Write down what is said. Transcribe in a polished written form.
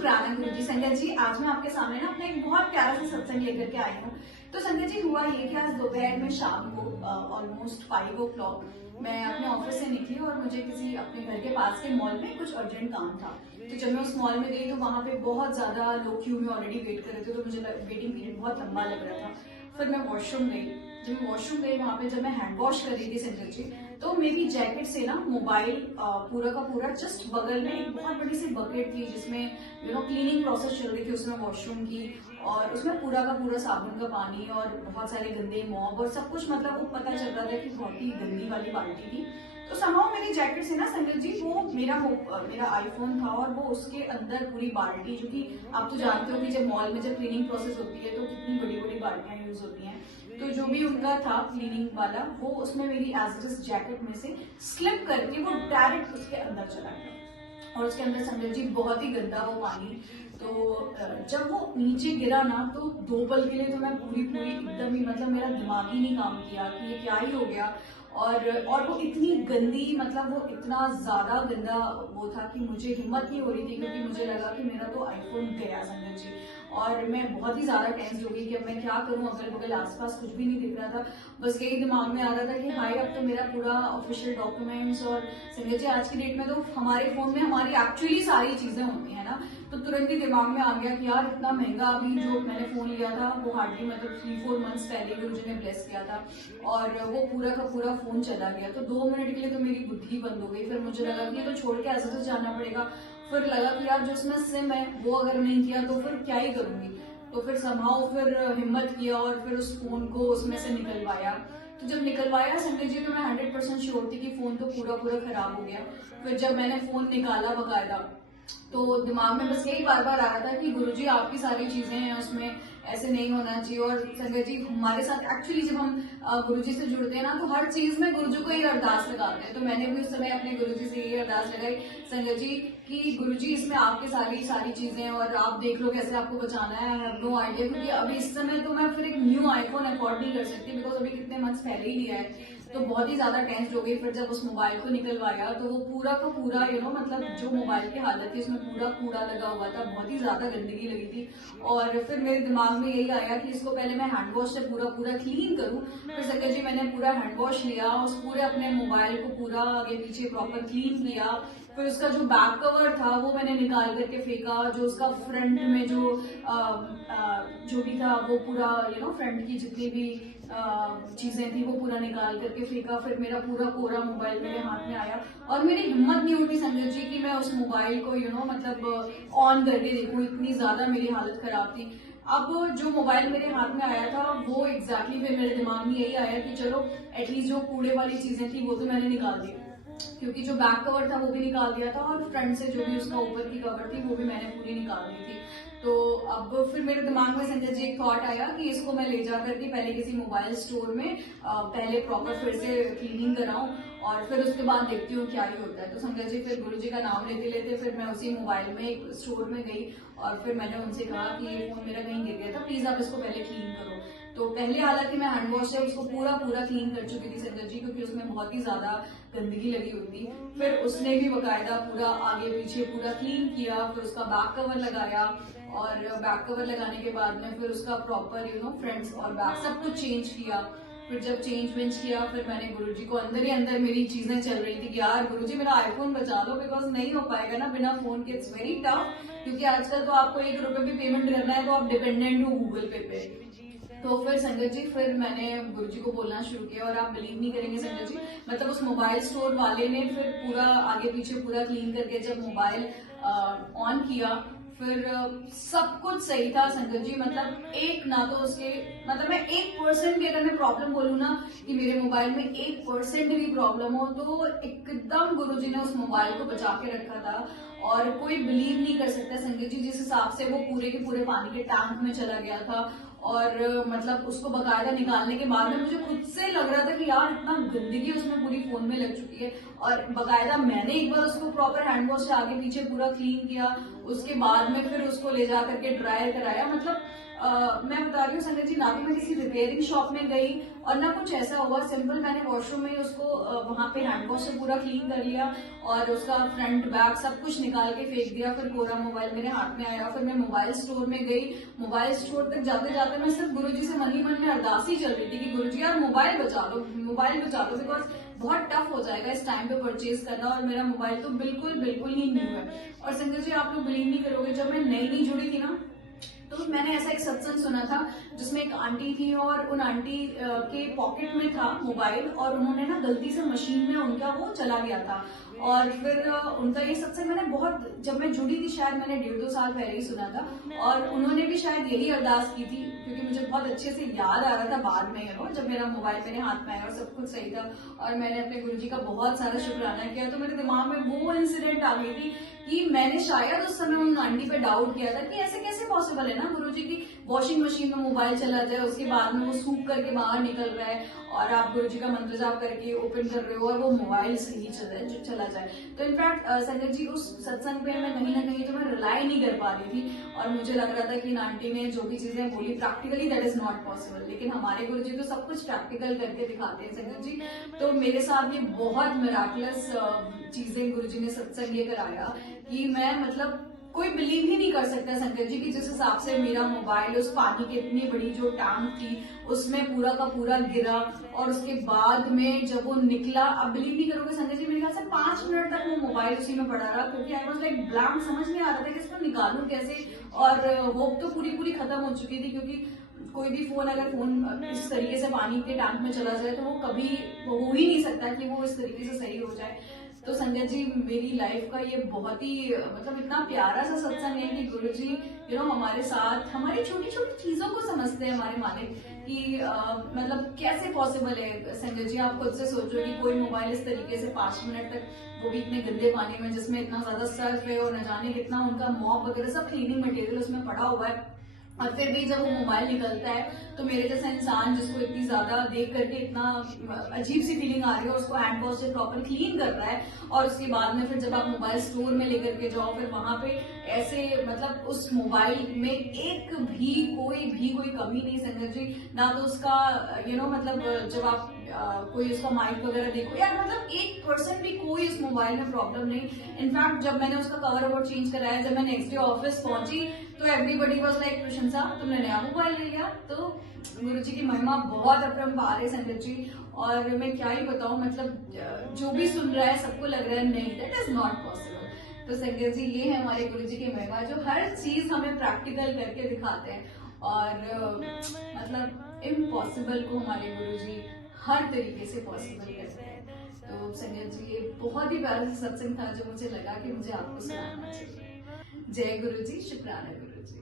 शुक्राना गुरुजी। संगत जी, आज मैं आपके सामने ना अपना एक बहुत प्यारा सा सत्संग लेकर के आई हूँ। तो संगत जी, हुआ ये कि आज दोपहर में शाम को ऑलमोस्ट 5 o'clock मैं अपने ऑफिस से निकली और मुझे किसी अपने घर के पास के मॉल में कुछ अर्जेंट काम था। तो जब मैं उस मॉल में गई तो वहां पे बहुत ज्यादा लोग क्यू में ऑलरेडी वेट कर रहे थे, तो मुझे वेटिंग पीरियड बहुत लंबा लग रहा था। फिर मैं वॉशरूम गई। जब मैं वॉशरूम गई वहां पे जब मैं हैंड वॉश कर रही थी संगत जी, तो मेरी जैकेट से ना मोबाइल पूरा का पूरा जस्ट बगल में एक बहुत बड़ी सी बकेट थी जिसमें क्लीनिंग प्रोसेस चल रही थी उसमें वॉशरूम की, और उसमें पूरा का पूरा साबुन का पानी और बहुत सारे गंदे मॉब और सब कुछ, मतलब वो पता चल रहा था कि बहुत ही गंदी वाली बाल्टी थी। तो समहाउ मेरी जैकेट से ना संगत जी वो मेरा आईफोन था और वो उसके अंदर पूरी बाल्टी, जो कि आप तो जानते हो कि जब मॉल में जब क्लीनिंग प्रोसेस होती है तो कितनी बड़ी बड़ी बाल्टियां यूज होती हैं। तो जो भी उनका था क्लीनिंग वाला, वो उसमें मेरी एज इट इज जैकेट में से स्लिप करके वो डायरेक्ट उसके अंदर चला गया। और उसके अंदर संगत जी बहुत ही गंदा वो पानी। तो जब वो नीचे गिरा ना, तो 2 पल के लिए तो मैं पूरी एकदम ही, मतलब मेरा दिमाग ही नहीं काम किया कि ये क्या ही हो गया। और वो इतनी गंदी, मतलब वो इतना ज्यादा गंदा वो था कि मुझे हिम्मत नहीं हो रही थी, क्योंकि मुझे लगा कि मेरा तो आईफोन गया संगत जी। और मैं बहुत ही ज्यादा टेंस हो गई कि अब मैं क्या करूं, अगल बगल आसपास कुछ भी नहीं दिख रहा था। बस यही दिमाग में आ रहा था कि हाय, अब तो मेरा पूरा ऑफिशियल डॉक्यूमेंट्स, और संगत जी आज की डेट में तो हमारे फोन में हमारी एक्चुअली सारी चीजें होती है ना। तो तुरंत ही दिमाग में आ गया कि यार इतना महंगा अभी जो मैंने फोन लिया था वो हार्डली मतलब 3-4 मंथ्स पहले गुरुजी ने ब्लेस किया था, और वो पूरा का पूरा फोन चला गया। तो 2 मिनट के लिए तो मेरी बुद्धि बंद हो गई। फिर मुझे लगा कि ये तो छोड़ के ऐसे तो जाना पड़ेगा। फिर लगा कि यार जो उसमें सिम है वो अगर नहीं किया तो फिर क्या ही करूंगी। तो फिर समहाउ फिर हिम्मत किया और फिर उस फोन को उसमें से निकलवाया। तो जब निकलवाया संजय जी, तो मैं 100% श्योर थी कि फोन तो पूरा पूरा खराब हो गया। फिर जब मैंने फोन निकाला बकायदा, तो दिमाग में बस यही बार बार आ रहा था कि गुरुजी आपकी सारी चीजें हैं उसमें, ऐसे नहीं होना चाहिए। और संगत जी हमारे साथ एक्चुअली जब हम गुरुजी से जुड़ते हैं ना, तो हर चीज में गुरुजी को ही अरदास लगाते हैं। तो मैंने भी उस समय अपने गुरुजी से यही अरदास लगाई संगत जी कि गुरुजी इसमें आपके सारी चीजें हैं और आप देख लो कैसे आपको बचाना है। आई हैव नो आइडिया, क्योंकि अभी इस समय तो मैं फिर एक न्यू आईफोन अफोर्ड नहीं कर सकती, बिकॉज अभी कितने मंथ्स पहले ही लिया है। तो बहुत ही ज्यादा टेंस हो गई। फिर जब उस मोबाइल को निकलवाया तो वो पूरा का पूरा मतलब जो मोबाइल की हालत थी उसमें पूरा कूड़ा लगा हुआ था, बहुत ही ज्यादा गंदगी लगी थी। और फिर मेरे दिमाग में यही आया कि इसको पहले मैं हैंड वॉश से पूरा क्लीन करूं। फिर संजय जी मैंने पूरा हैंड वॉश लिया, उस पूरे अपने मोबाइल को पूरा आगे पीछे प्रॉपर क्लीन किया। फिर उसका जो बैक कवर था वो मैंने निकाल करके फेंका, जो उसका फ्रंट में जो भी था वो पूरा फ्रंट की जितनी भी चीजें थी वो पूरा निकाल करके फेंका। फिर मेरा पूरा कोरा मोबाइल मेरे हाथ में आया और मेरी हिम्मत नहीं उठी संजय जी कि मैं उस मोबाइल को मतलब ऑन करके देखूं, इतनी ज्यादा मेरी हालत खराब थी। अब जो मोबाइल मेरे हाथ में आया था वो एग्जैक्टली फिर मेरे दिमाग में यही आया कि चलो एटलीस्ट जो कूड़े वाली चीजें थी वो तो मैंने निकाल दी, क्योंकि जो बैक कवर था वो भी निकाल दिया था और फ्रंट से जो भी उसका ऊपर की कवर थी वो भी मैंने पूरी निकाल दी थी। तो अब फिर मेरे दिमाग में संजय जी एक थॉट आया कि इसको मैं ले जा करके पहले किसी मोबाइल स्टोर में पहले प्रॉपर फिर से क्लीनिंग कराऊं और फिर उसके बाद देखती हूँ क्या ही होता है। तो संजय जी फिर गुरुजी का नाम लेते लेते फिर मैं उसी मोबाइल में एक स्टोर में गई और फिर मैंने उनसे कहा कि ये फोन मेरा कहीं गिर गया था, प्लीज आप इसको पहले क्लीन करो। तो पहले हालांकि मैं हैंड वॉश से उसको पूरा क्लीन कर चुकी थी संजय जी, क्योंकि उसमें बहुत ही ज्यादा गंदगी लगी हुई थी। फिर उसने भी बकायदा पूरा आगे पीछे पूरा क्लीन किया, फिर उसका बैक कवर लगाया और बैक कवर लगाने के बाद में फिर उसका प्रॉपर फ्रंट्स और बैक सब कुछ चेंज किया। फिर जब चेंज वेंज किया फिर मैंने गुरुजी को अंदर ही अंदर मेरी चीजें चल रही थी कि यार गुरुजी मेरा आईफोन बचा लो, बिकॉज नहीं हो पाएगा ना बिना फोन के, इट्स वेरी टफ। क्योंकि आजकल तो आपको 1 रुपए भी पेमेंट करना है तो आप डिपेंडेंट हो गूगल पे। तो फिर संगत जी फिर मैंने गुरुजी को बोलना शुरू किया और आप बिलीव नहीं करेंगे संगत जी, मतलब उस मोबाइल स्टोर वाले ने फिर पूरा आगे पीछे पूरा क्लीन करके जब मोबाइल ऑन किया फिर सब कुछ सही था संगत जी। मतलब एक ना तो उसके मतलब मैं 1% भी अगर मैं प्रॉब्लम बोलूँ ना कि मेरे मोबाइल में 1% भी प्रॉब्लम हो, तो एकदम गुरुजी ने उस मोबाइल को बचा के रखा था। और कोई बिलीव नहीं कर सकता संगत जी जिस हिसाब से वो पूरे के पूरे पानी के टैंक में चला गया था। और मतलब उसको बकायदा निकालने के बाद में मुझे खुद से लग रहा था कि यार इतना गंदगी उसमें पूरी फोन में लग चुकी है। और बकायदा मैंने एक बार उसको प्रॉपर हैंड वॉश से आगे पीछे पूरा क्लीन किया, उसके बाद बाद में फिर उसको ले जा करके ड्राई कराया। मतलब मैं बता रही हूँ संगत जी, ना तो मैं किसी रिपेयरिंग शॉप में गई और ना कुछ ऐसा हुआ। सिंपल मैंने वॉशरूम में उसको वहां पे हैंड वॉश से पूरा क्लीन कर लिया और उसका फ्रंट बैक सब कुछ निकाल के फेंक दिया। फिर कोरा मोबाइल मेरे हाथ में आया। फिर मैं मोबाइल स्टोर में गई। मोबाइल स्टोर तक जाते जाते मैं सिर्फ गुरुजी से मन ही मन में अरदास ही चल रही थी कि गुरुजी यार मोबाइल बचा लो, मोबाइल बचा लो, बिकॉज बहुत टफ हो जाएगा इस टाइम पे परचेज करना। और मेरा मोबाइल तो बिल्कुल बिल्कुल ही न्यू है। और संजय जी आप लोग बिलीव नहीं करोगे, जब मैं नई जुड़ी थी ना, तो मैंने ऐसा एक सत्संग सुना था जिसमें एक आंटी थी और उन आंटी के पॉकेट में था मोबाइल और उन्होंने ना गलती से मशीन में उनका वो चला गया था। और फिर उनका ये सत्संग मैंने बहुत, जब मैं जुड़ी थी शायद मैंने 1.5-2 साल पहले ही सुना था। और उन्होंने भी शायद यही अरदास की थी, क्योंकि मुझे बहुत अच्छे से याद आ रहा था बाद में जब मेरा मोबाइल मेरे हाथ में आया और सब कुछ सही था। और मैंने अपने गुरुजी का बहुत सारा शुक्राना किया। तो मेरे दिमाग में वो इंसिडेंट आ गई थी कि मैंने शायद उस समय उन आंटी पे डाउट किया था कि ऐसे कैसे पॉसिबल है ना गुरुजी की वॉशिंग मशीन में मोबाइल चला जाए, उसके बाद में वो सूख करके बाहर निकल रहा है और आप गुरुजी का मंत्र जाप करके ओपन कर रहे हो और वो मोबाइल सही चला जाए। तो इनफैक्ट संजय जी उस सत्संग पे मैं कहीं ना कहीं तो मैं रिलाई नहीं कर पा रही थी और मुझे लग रहा था कि इन आंटी ने जो भी चीजें बोली practically that is not possible. लेकिन हमारे गुरुजी तो सब कुछ प्रैक्टिकल करके दिखाते हैं संजय जी। तो मेरे साथ ये बहुत मिराकुलस चीजें गुरुजी ने सत्संग ये कराया कि मैं मतलब कोई बिलीव ही नहीं कर सकता संजय जी कि जिस हिसाब से मेरा मोबाइल उस पानी की इतनी बड़ी जो टैंक थी उसमें पूरा का पूरा गिरा और उसके बाद में जब वो निकला, अब बिलीव नहीं करोगे संजय जी, मेरे ख्याल से 5 मिनट तक वो मोबाइल उसी में पड़ा रहा, क्योंकि आई वाज लाइक ब्लैंक, समझ नहीं आ रहा था कि इसको निकालूं कैसे। और होप तो पूरी खत्म हो चुकी थी, क्योंकि कोई भी फोन अगर फोन इस तरीके से पानी के टैंक में चला जाए तो वो कभी हो ही नहीं सकता कि वो इस तरीके से सही हो जाए। तो संजय जी मेरी लाइफ का ये बहुत ही मतलब इतना प्यारा सा सत्संग है कि गुरुजी हमारे साथ हमारी छोटी छोटी चीजों को समझते हैं हमारे मालिक कि मतलब कैसे पॉसिबल है। संजय जी आप खुद से सोचो कि कोई मोबाइल इस तरीके से 5 मिनट तक, वो भी इतने गंदे पानी में जिसमें इतना ज्यादा सर्फ है और न जाने कितना उनका मॉप वगैरह सब क्लीनिंग मटेरियल उसमें पड़ा हुआ है, और फिर भी जब वो मोबाइल निकलता है तो मेरे जैसा इंसान जिसको इतनी ज्यादा देख करके इतना अजीब सी फीलिंग आ रही है उसको हैंड वॉश से प्रॉपर क्लीन कर रहा है। और उसके बाद में फिर जब आप मोबाइल स्टोर में लेकर के जाओ फिर वहां पे ऐसे मतलब उस मोबाइल में एक भी कोई कमी नहीं संजय जी, ना तो उसका मतलब जब आप कोई उसका माइक वगैरह देखो यार, मतलब 1% भी कोई उस मोबाइल में प्रॉब्लम नहीं। इनफैक्ट जब मैंने उसका कवर ओवर चेंज कराया, जब मैं नेक्स्ट डे ऑफिस पहुंची तो एवरीबडी वाज लाइक प्रशंसा तुमने नया मोबाइल ले लिया। तो गुरुजी की महिमा बहुत अपरंपार है संगत जी, और मैं क्या ही बताऊं, मतलब जो भी सुन रहा है सबको लग रहा है नहीं दैट इज नॉट पॉसिबल। तो संगत जी ये है हमारे गुरुजी की महिमा जो हर चीज हमें प्रैक्टिकल करके दिखाते हैं, और मतलब इम्पॉसिबल को हमारे गुरुजी हर तरीके से पॉसिबल करते हैं। तो संजय जी ये बहुत ही प्यारा सा सत्संग था जो मुझे लगा कि मुझे आपको सुनाना चाहिए। जय गुरु जी, शुक्राना गुरु जी।